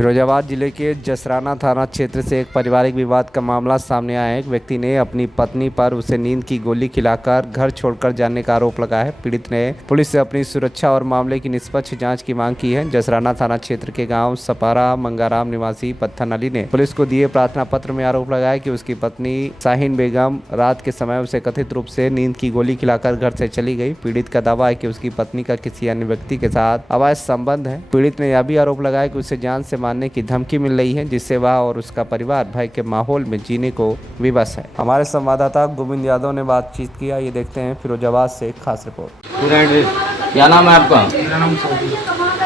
फिरोजाबाद जिले के जसराना थाना क्षेत्र से एक पारिवारिक विवाद का मामला सामने आया है। एक व्यक्ति ने अपनी पत्नी पर उसे नींद की गोली खिलाकर घर छोड़कर जाने का आरोप लगाया है। पीड़ित ने पुलिस से अपनी सुरक्षा और मामले की निष्पक्ष जांच की मांग की है। जसराना थाना क्षेत्र के गांव सपारा मंगाराम निवासी पत्थन अली ने पुलिस को दिए प्रार्थना पत्र में आरोप लगाया कि उसकी पत्नी शाहीन बेगम रात के समय उसे कथित रूप से नींद की गोली खिलाकर घर से चली गई। पीड़ित का दावा है कि उसकी पत्नी का किसी अन्य व्यक्ति के साथ अवैध संबंध है। पीड़ित ने यह भी आरोप लगाया कि उसे जान से मारने की धमकी मिल रही है, जिससे वह और उसका परिवार भय के माहौल में जीने को विवश है। हमारे संवाददाता गोविंद यादव ने बातचीत किया, ये देखते हैं फिरोजाबाद से एक खास रिपोर्ट। क्या नाम है आपका? मेरा नाम सोबी।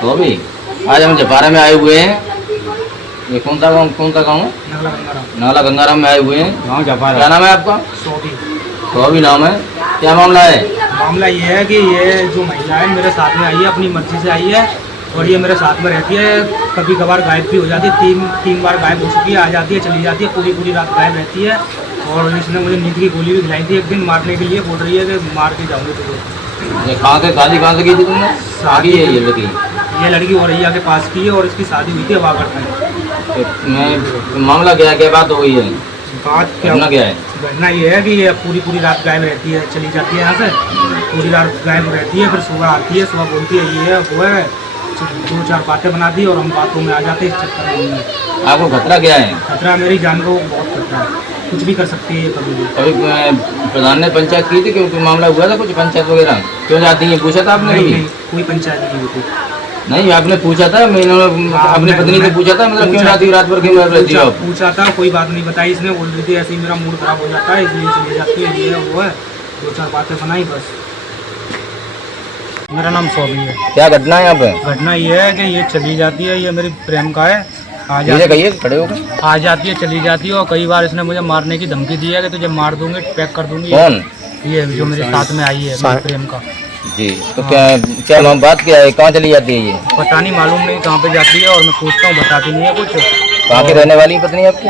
सोबी, आज हम जपारा में आए हुए हैं। ये कौन सा गाँव है? नाला गंगाराम में आए हुए हैं। गाँव जपारा। क्या नाम है आपका? सोबी। सोबी नाम है। क्या मामला है? मामला ये है कि ये जो महिला है मेरे साथ में आई है, अपनी मर्जी से आई है और ये मेरे साथ में रहती है। कभी कभार गायब भी हो जाती है, तीन बार गायब हो चुकी है। आ जाती है, चली जाती है, पूरी रात गायब रहती है। और इसने मुझे नींद की गोली भी खिलाई थी एक दिन मारने के लिए। बोल रही है कि मार के जाऊँगी तुझे। ये कहाँ से शादी कहाँ से की थी तुमने? शादी है ये लड़की? ये लड़की औरैया के पास की है और इसकी शादी हुई थी वागड़ में। तो मामला क्या है, क्या बात हो गई है? बात क्या है? घटना ये है कि ये पूरी रात गायब रहती है, चली जाती है यहाँ से, पूरी रात गायब रहती है। फिर सुबह आती है, सुबह बोलती है ये है वो है, 2-4 बातें बनाती है और हम बातों में आ जाते हैं। इस चक्कर में आपको खतरा क्या है? खतरा मेरी जान को बहुत खतरा है, कुछ भी कर सकती है कभी भी। अभी प्रधान ने पंचायत की थी, क्योंकि मामला हुआ था कुछ पंचायत वगैरह क्यों जाती है? पूछा था आपने? नहीं, कोई पंचायत नहीं हुई थी। नहीं, आपने पूछा था? मैंने अपनी पत्नी से पूछा था, मतलब क्यों जाती रात भर क्यों रहती हो? पूछा था, कोई बात नहीं बताई। इसने बोल रही थी ऐसे ही मेरा मूड खराब हो जाता है इसलिए चली जाती है, ये वो है। 2-4 बातें बनाई बस। मेरा नाम सोबी है। क्या घटना है यहाँ पे? घटना ये है कि ये चली जाती है, ये मेरी प्रेम का है। कहिए, खड़े होकर। आ जाती है, चली जाती है और कई बार इसने मुझे मारने की धमकी दी है कि तुझे मार दूंगी, पैक कर दूंगी। कौन? ये जो मेरे साथ में आई है, मेरे प्रेम का। जी, तो क्या बात क्या है? कहाँ चली जाती है ये? पता नहीं, मालूम नहीं कहाँ पे जाती है और मैं पूछता हूँ, बताती नहीं है कुछ। कहाँ की रहने वाली पत्नी आपकी?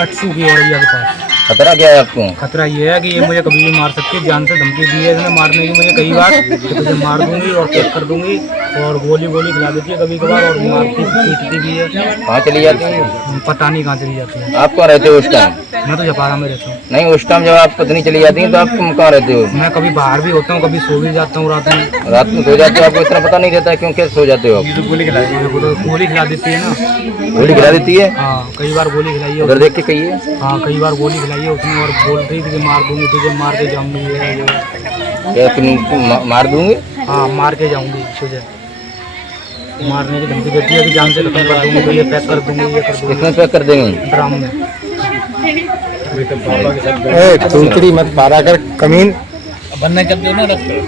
अटसू की औरैया के पास। खतरा क्या है आपको? खतरा ये है कि ये मुझे कभी भी मार सकती है, जान से धमकी दी है इसने मारने की मुझे कई बार कि तुझे मार दूंगी और पैक कर दूंगी। और गोली खिला देती है कभी कभार और मारती पीटती भी है। कहाँ चली जाती है? पता नहीं कहाँ चली जाती है। आप कहाँ रहते हो उस टाइम? मैं तो जपारा में रहता हूँ। नहीं, उस टाइम जब आप पत्नी चली जाती है तो आप कहाँ रहते हो? मैं कभी बाहर भी होता हूँ, कभी सो भी जाता हूँ रात में। रात में सो जाते हो? आपको इतना पता नहीं रहता है क्यों? कैसे सो जाते हो? गोली खिला देती है ना। गोली खिला देती है? हाँ, कई बार गोली खिलाई है। उधर देख के कहिए। हाँ, कई बार गोली खिलाई है उसने और बोल रही थी कि मार दूंगी तुझे, मार के जाऊंगी। क्या तुम मार दूंगी? हाँ, मार के जाऊंगी तुझे, मारने की धमकी देती है कि जान से खत्म कर दूंगी, तो ये पैक कर दूंगी, ये कर दूंगी। किसमें पैक कर देंगे? ड्राम में। चूतरी मत पारा कर कमीन बनना कब देना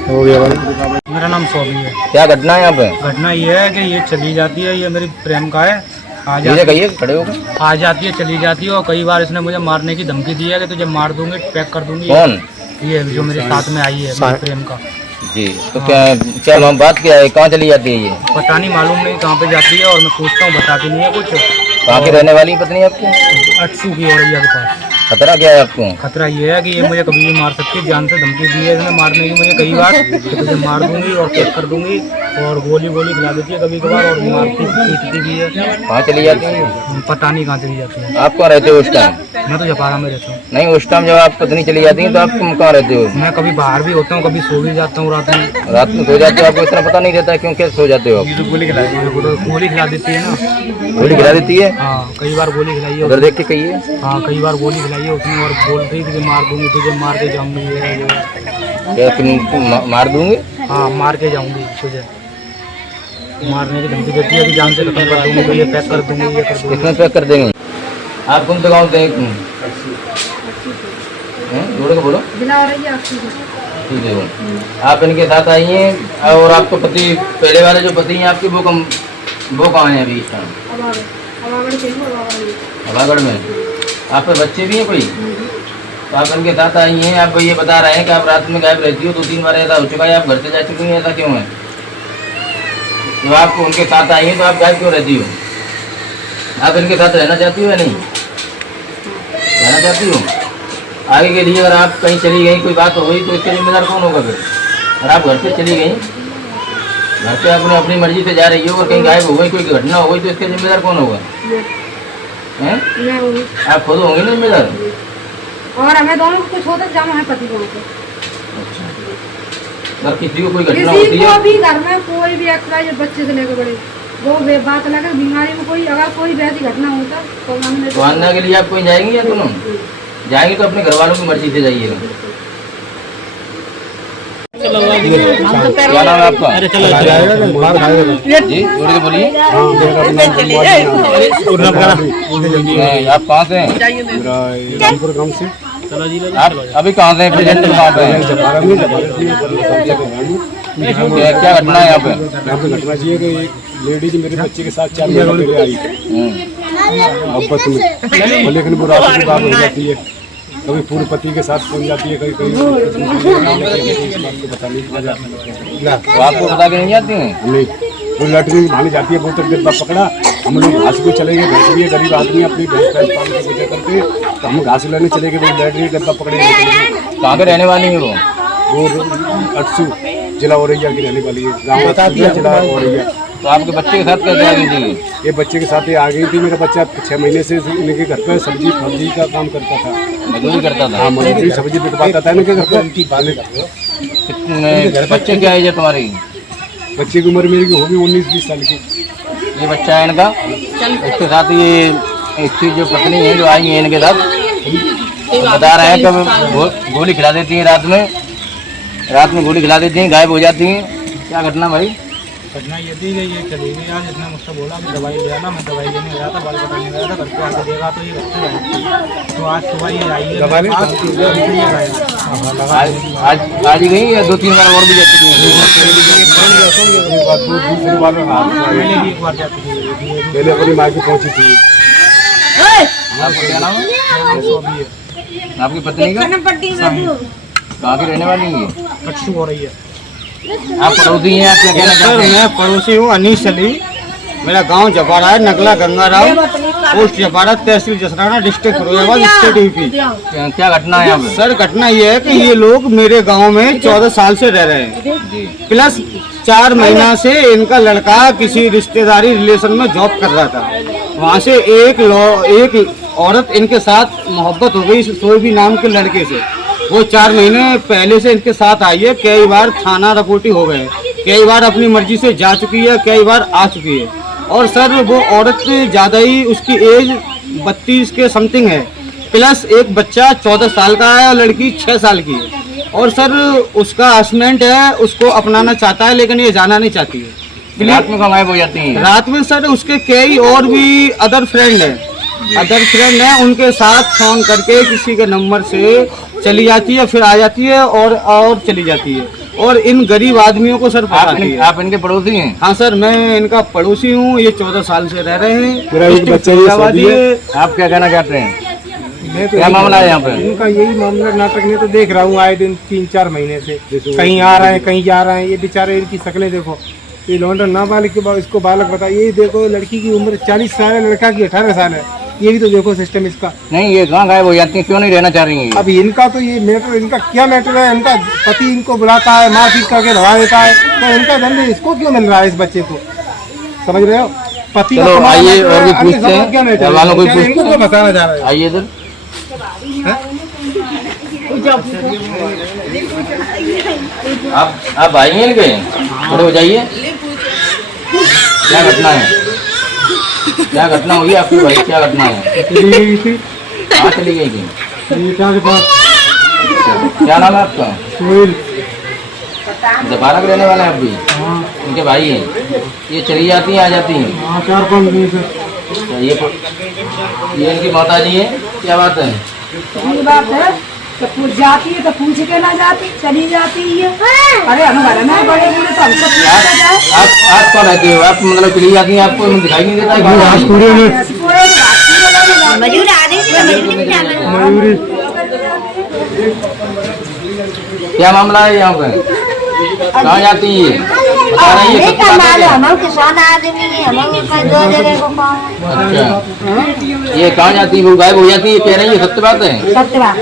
हो गया बन। मेरा नाम सोबी है। क्या घटना है यहाँ पे? घटना ये है कि ये चली जाती है, ये मेरी प्रेम का है। कहिए, खड़े होकर। आ जाती है, चली जाती है और कई बार इसने मुझे मारने की धमकी दी है कि तुझे मार दूंगी, पैक कर दूंगी। कौन? ये जो मेरे साथ में आई है, मेरे प्रेम का। जी, तो क्या बात क्या है? कहाँ चली जाती है ये? पता नहीं, मालूम नहीं कहाँ पे जाती है और मैं पूछता हूँ, बताती नहीं है कुछ। कहाँ की रहने वाली पत्नी आपकी? अटसू की औरैया के पास। खतरा क्या है आपको? खतरा ये है कि ये मुझे कभी भी मार सकती है, जान से धमकी दी है इसने मारने की मुझे कई बार कि तुझे मार दूंगी और पैक कर दूंगी। और गोली खिला देती है कभी कभार और मारती पीटती भी है। कहाँ चली जाती है? पता नहीं कहाँ चली जाती है। आप कहाँ रहते हो उस टाइम? मैं तो जपारा में रहता हूँ। नहीं, उस टाइम जब आप पत्नी चली जाती है तो आप कहाँ रहते हो? मैं कभी बाहर भी होता हूँ, कभी सो भी जाता हूँ रात में। रात में सो जाते हो? आपको इतना पता नहीं रहता है क्यों? कैसे सो जाते हो आप? गोली खिला देती है ना। गोली खिला देती है? हाँ, कई बार गोली खिलाई है। उधर देख के कहिए। हाँ, कई बार गोली खिलाई है उसने और बोल रही थी कि मार दूंगी तुझे, मार के जाऊंगी। क्या तुम मार दूंगी? हाँ, मार के जाऊंगी तुझे, मारने की धमकी देती है कि जान से खत्म कर दूंगी, तो ये पैक कर दूंगी, ये कर दूंगी। किसमें पैक कर देंगे? आप कौन से गाँव से हैं? जोड़े को बोलो। ठीक है, आप इनके साथ आई हैं और आपको पति, पहले वाले जो पति हैं आपके, वो कहाँ हैं अभी इस टाइम? हवागढ़ में। आप पे बच्चे भी हैं कोई? तो आप इनके साथ आई हैं। आप ये बता रहे हैं कि आप रात में गायब रहती हो, 2-3 बार ऐसा हो चुका है, आप घर से जा चुकी हैं, ऐसा क्यों है? जब आप उनके साथ आई हैं तो आप गायब क्यों रहती हो? आप इनके साथ रहना चाहती हो या नहीं रहना चाहती हो? आगे के लिए अगर आप कहीं चली गई, कोई बात हो गई तो इसके जिम्मेदार कौन होगा फिर? अगर आप घर से चली गई घर पे अपने अपनी मर्जी से जा रही हो और कहीं गायब हो गई, कोई घटना हो गई तो इसका जिम्मेदार कौन होगा? हैं? मैं हूँ। आप खुद होंगे ना जिम्मेदार? और हमें दोनों को कुछ होता जाना है पति को। अगर किसी को कोई घटना किसी होती को है भी घर में कोई भी एक्सरसाइज बच्चे से लेकर बड़े वो बात लगे बीमारी में कोई अगर कोई वैसी घटना होता तो हमने तो आने के लिए आप कहीं जाएंगे या दोनों जाएंगे तो अपने घर वालों की मर्जी से जाइएगा। क्या नाम है आपका? जी जोड़ के बोलिए। आप कहाँ से हैं? रामपुर गांव से। आप अभी कहाँ से हैं? प्रेजेंट कहाँ पे हैं? क्या घटना है यहाँ पे? यहाँ पे घटना चाहिए कि एक लेडीज मेरे बच्चे के साथ 4 महीने पहले आई मोहब्बत में, और लेकिन वो रात को बात हो जाती है, कभी पूरे पति के साथ पहुंच जाती है, कभी कहीं पता नहीं आ जाती है। तो आपको बता के नहीं जाती हैं? नहीं, वो लटकी भाने जाती है, बहुत तक डिब्बा पकड़ा, हम लोग घास को चले गए, भैंस भी है, गरीब आदमी अपनी भैंस पाल के पूजा करके, तो हम घास लेने चले गए, वो लटकी डिब्बा पकड़े। कहाँ के रहने वाली है वो? अटसू जिला औरैया की रहने वाली है, गाँव जिला औरैया। तो आपके बच्चे के साथ कैसे आ गई थी? ये बच्चे के साथ ही आ गई थी। मेरा बच्चा 6 महीने से इनके घर पे सब्जी फब्जी का काम करता था, मजदूरी करता था? हाँ मजदूरी सब्जी बिकवाता था इनके घर पे। कितने बच्चे क्या एज है तुम्हारी? बच्चे की उम्र मेरी होगी 19-20 साल की। ये बच्चा है इनका, इसके साथ ये इसकी जो पत्नी है जो आई है इनके साथ, बता रहे हैं कि गोली खिला देती हैं रात में गोली खिला देती हैं, गायब हो जाती हैं। क्या घटना भाई? घटना ये थी कि ये चली गई आज, इसने मुझसे बोला कि दवाई ले आना, मैं दवाई लेने गया था, बाल कटाने गया था, घर पे आके देखा तो ये घर पे आई थी। तो आज सुबह ये आई है आज ही गई या 2-3 बार और भी जा चुकी हैं? पहले भी एक बार जा चुकी है, पहले अपनी माँ की पहुँची थी। आपका क्या नाम है? आपकी पत्नी का? कहाँ की रहने वाली है? कटसू हो रही है। आप पड़ोसी हैं, आप क्या कहना चाहते हैं? मैं पड़ोसी हूँ अनीस अली, मेरा गांव जपारा है, नगला गंगाराम, पोस्ट जपारा, तहसील Jasrana, district Firozabad, state UP. क्या घटना है यहाँ पे? सर घटना ये है कि ये लोग मेरे गांव में 14 साल से रह रहे हैं, प्लस 4 महीना से इनका लड़का किसी रिश्तेदारी रिलेशन में जॉब कर रहा था। वहाँ से एक औरत इनके साथ मोहब्बत हो गई सोएबी नाम के लड़के से। वो 4 महीने पहले से इनके साथ आई है, कई बार थाना रिपोर्टी हो गए, कई बार अपनी मर्जी से जा चुकी है, कई बार आ चुकी है। और सर वो औरत ज़्यादा ही, उसकी एज 32 के समथिंग है, प्लस एक बच्चा 14 साल का है और लड़की 6 साल की है। और सर उसका हस्बैंड है, उसको अपनाना चाहता है लेकिन ये जाना नहीं चाहती है। रात में गायब हो जाती हैं? रात में सर उसके कई और भी अदर फ्रेंड हैं, उनके साथ फोन करके किसी के नंबर से चली जाती है, फिर आ जाती है और चली जाती है, और इन गरीब आदमियों को सर फंसाती है। आप इनके पड़ोसी हैं? हाँ सर, मैं इनका पड़ोसी हूँ, ये 14 साल से रह रहे हैं। मेरा एक बच्चा ये शादी है। आप क्या कहना चाहते हैं? मैं तो क्या मामला है यहाँ पे? इनका यही मामला नाटक में तो देख रहा हूँ आए दिन 3-4 महीने से, कहीं आ रहे हैं कहीं जा रहे हैं। ये बेचारे इनकी शक्लें देखो, ये लौंडा नाबालिग के बाद इसको बालक बताइए, ये देखो लड़की की उम्र 40 साल है, लड़का की 18 साल है। ये भी तो देखो सिस्टम इसका। नहीं, ये कहाँ गायब हो जाती हैं, क्यों नहीं रहना चाह रही हैं? अब इनका तो ये मैटर, इनका क्या मैटर है? इनका पति इनको बुलाता है, मारपीट करके भगा देता है, तो इनका दंड इसको क्यों मिल रहा है, इस बच्चे को? समझ रहे हो? पति चलो का आइए और भी पूछते हैं, क्या मैटर घर वालों को है? इनको क्यों बताना चाह रहे हैं? आइए इधर। आप आई हैं इनके? खड़े हो जाइए। क्या घटना है? क्या घटना हुई आपकी भाई? क्या घटना है? कहाँ चली गई थी? क्या नाम है आपका? दोबारा के रहने वाले हैं आप भी? इनके भाई हैं? ये चली जाती हैं, आ जाती हैं? 4-5 दिन से। ये इनकी माताजी है? क्या बात है? ये बात है तो पूछ जाती है तो पूछ के ना जाती, चली जाती है। अरे हम घर में बड़े बूढ़े तो हमको पूछा जाए। आप कौन रहते हो? आप मतलब चली जाती हैं, आपको दिखाई नहीं देता है? क्या मामला है यहाँ पे? कहाँ जाती है? बता रही है? हम किसान आदमी हैं, हम 2 जगह को काम। अच्छा, ये कहाँ जाती है? वो गायब हो जाती है, कह रही है, सत्य बात है? सत्य बात।